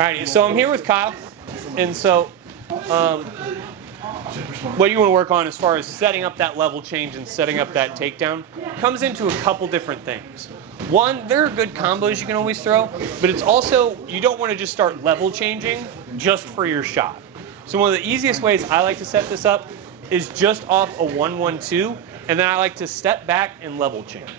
Alrighty, so I'm here with Kyle, and so what you want to work on as far as setting up that level change and setting up that takedown comes into a couple different things. One, there are good combos you can always throw, but it's also, you don't want to just start level changing just for your shot. So one of the easiest ways I like to set this up is just off a 1-1-2, and then I like to step back and level change.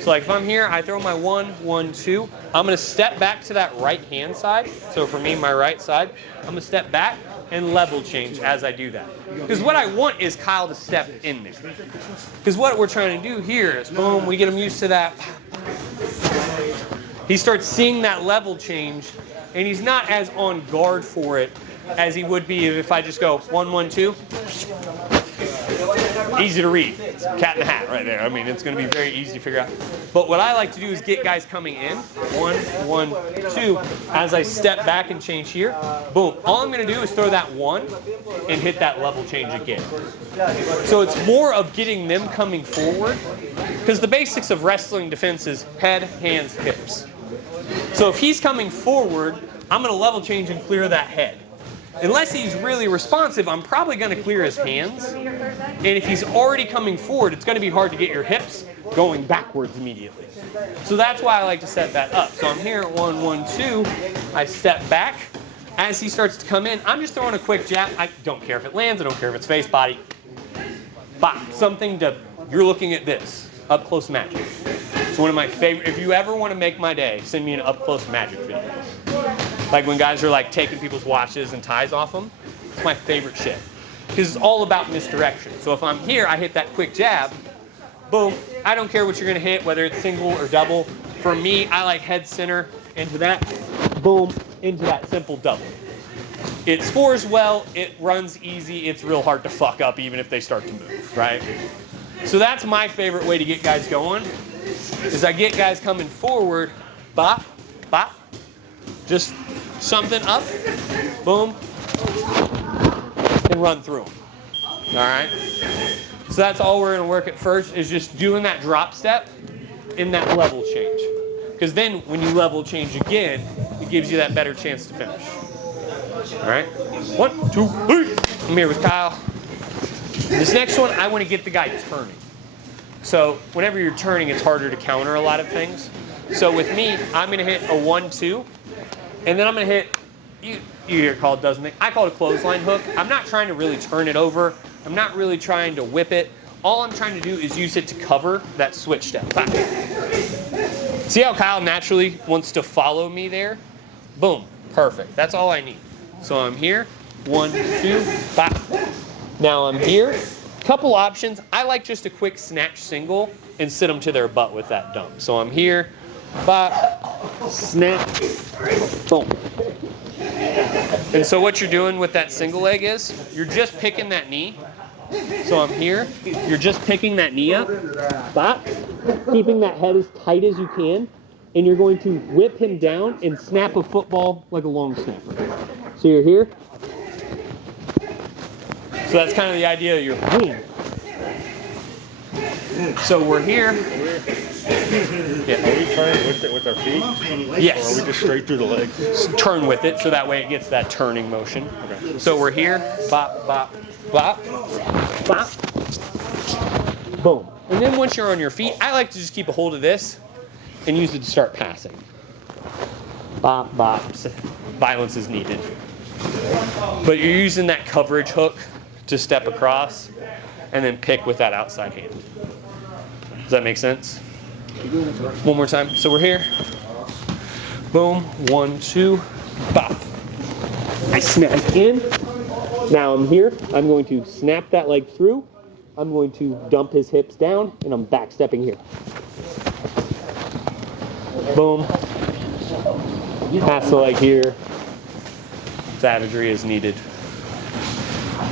So like if I'm here, I throw my 1-1-2, I'm gonna step back to that right hand side. So for me, my right side, I'm gonna step back and level change as I do that. Because what I want is Kyle to step in there. Because what we're trying to do here is, boom, we get him used to that. He starts seeing that level change, and he's not as on guard for it as he would be if I just go 1-1-2. Easy to read. It's cat in the hat right there. I mean, it's going to be very easy to figure out. But what I like to do is get guys coming in, 1-1-2. As I step back and change here, boom. All I'm going to do is throw that 1 and hit that level change again. So it's more of getting them coming forward, because the basics of wrestling defense is head, hands, hips. So if he's coming forward, I'm going to level change and clear that head. Unless he's really responsive, I'm probably going to clear his hands. And if he's already coming forward, it's going to be hard to get your hips going backwards immediately. So that's why I like to set that up. So I'm here at 1-1-2. I step back. As he starts to come in, I'm just throwing a quick jab. I don't care if it lands. I don't care if it's face, body. Bop. Something to, you're looking at this. Up close magic. It's one of my favorite. If you ever want to make my day, send me an up close magic video. Like when guys are like taking people's watches and ties off them. It's my favorite shit. Because it's all about misdirection. So if I'm here, I hit that quick jab. Boom. I don't care what you're going to hit, whether it's single or double. For me, I like head center into that. Boom. Into that simple double. It scores well. It runs easy. It's real hard to fuck up even if they start to move, right? So that's my favorite way to get guys going. Is I get guys coming forward. Bop. Bop. Just something up, boom, and run through them. All right? So that's all we're going to work at first, is just doing that drop step in that level change. Because then when you level change again, it gives you that better chance to finish. All right? 1, 2, 3. I'm here with Kyle. This next one, I want to get the guy turning. So whenever you're turning, it's harder to counter a lot of things. So with me, I'm going to hit a 1-2. And then I'm going to hit, you hear it called, doesn't it? I call it a clothesline hook. I'm not trying to really turn it over. I'm not really trying to whip it. All I'm trying to do is use it to cover that switch step. Bop. See how Kyle naturally wants to follow me there? Boom. Perfect. That's all I need. So I'm here. 1, 2, bop. Now I'm here. Couple options. I like just a quick snatch single and sit them to their butt with that dump. So I'm here. Bop, snap, boom. And so what you're doing with that single leg is, you're just picking that knee. So I'm here, you're just picking that knee up, bop, keeping that head as tight as you can, and you're going to whip him down and snap a football like a long snapper. So you're here. So that's kind of the idea of your boom. So we're here. Yeah. Are we turning with our feet? Yes. Or are we just straight through the legs? Turn with it, so that way it gets that turning motion. Okay. So we're here. Bop, bop, bop, bop. Boom. And then once you're on your feet, I like to just keep a hold of this and use it to start passing. Bop, bop. Violence is needed. But you're using that coverage hook to step across and then pick with that outside hand. Does that make sense? One more time. So we're here. Boom. 1, 2. Bop. I snap in. Now I'm here. I'm going to snap that leg through. I'm going to dump his hips down, and I'm back stepping here. Boom. Pass the leg here. Savagery is needed.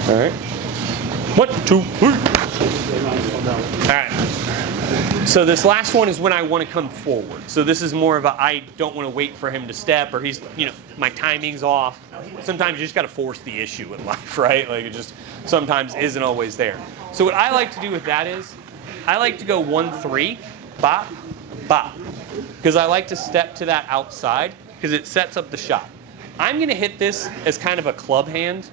All right. 1, 2, 3. All right. So this last one is when I want to come forward. So this is more of a, I don't want to wait for him to step, or he's, my timing's off. Sometimes you just got to force the issue in life, right? Like it just sometimes isn't always there. So what I like to do with that is, I like to go 1-3, bop, bop. Because I like to step to that outside, because it sets up the shot. I'm gonna hit this as kind of a club hand.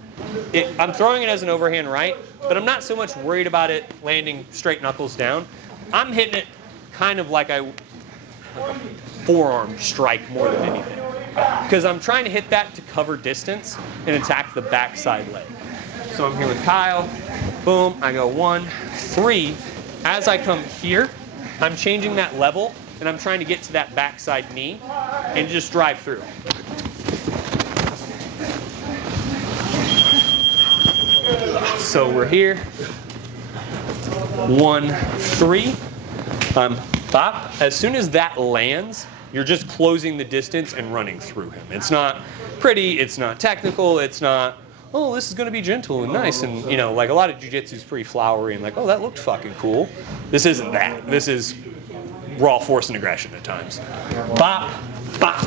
I'm throwing it as an overhand right, but I'm not so much worried about it landing straight knuckles down. I'm hitting it kind of like a forearm strike more than anything. Because I'm trying to hit that to cover distance and attack the backside leg. So I'm here with Kyle, boom, I go 1, 3. As I come here, I'm changing that level and I'm trying to get to that backside knee and just drive through. So we're here, 1, 3, bop. As soon as that lands, you're just closing the distance and running through him. It's not pretty, it's not technical, it's not, oh, this is gonna be gentle and nice, and you know, like a lot of jiu-jitsu is pretty flowery and like, oh, that looked fucking cool. This isn't that. This is raw force and aggression at times. Bop, bop.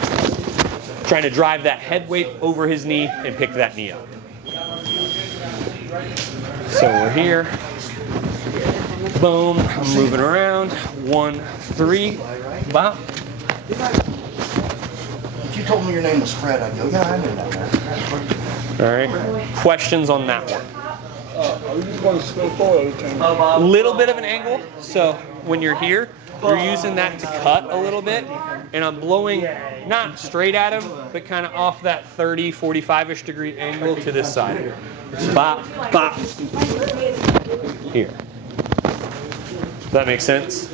Trying to drive that head weight over his knee and pick that knee up. So we're here. Boom, I'm moving around. 1, 3, bop. If you told me your name was Fred, I'd go, yeah, I knew that, man. All right, questions on that one? We just want to slow forward every time. A little bit of an angle, so when you're here, you're using that to cut a little bit, and I'm blowing not straight at him, but kind of off that 30, 45-ish degree angle to this side. Bop, bop. Here. Does that make sense?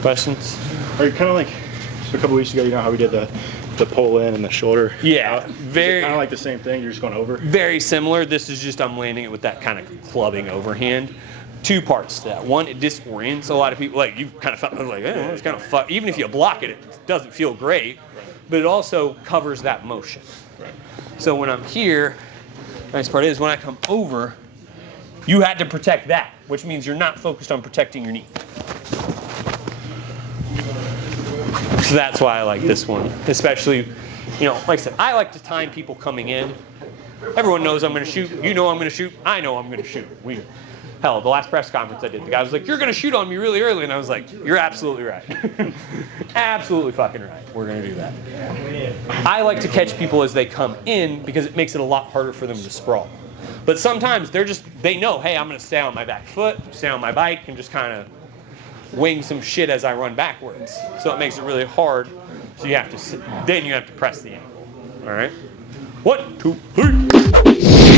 Questions? Are you kind of like a couple weeks ago? You know how we did the pull in and the shoulder? Yeah, very kind of like the same thing. You're just going over. Very similar. This is just I'm landing it with that kind of clubbing overhand. 2 parts to that. One, it disorients a lot of people. Like you kind of felt like, it's kind of fun. Even if you block it, it doesn't feel great. But it also covers that motion. Right. So when I'm here, nice part is when I come over, you had to protect that, which means you're not focused on protecting your knee. So that's why I like this one, especially, you know, like I said, I like to time people coming in. Everyone knows I'm going to shoot. You know I'm going to shoot. I know I'm going to shoot. Hell, the last press conference I did, the guy was like, you're going to shoot on me really early. And I was like, you're absolutely right. Absolutely fucking right. We're going to do that. I like to catch people as they come in because it makes it a lot harder for them to sprawl. But sometimes they know, hey, I'm going to stay on my back foot, stay on my bike, and just kind of wing some shit as I run backwards. So it makes it really hard. So you have to, then you have to press the ankle. All right? 1, 2, 3.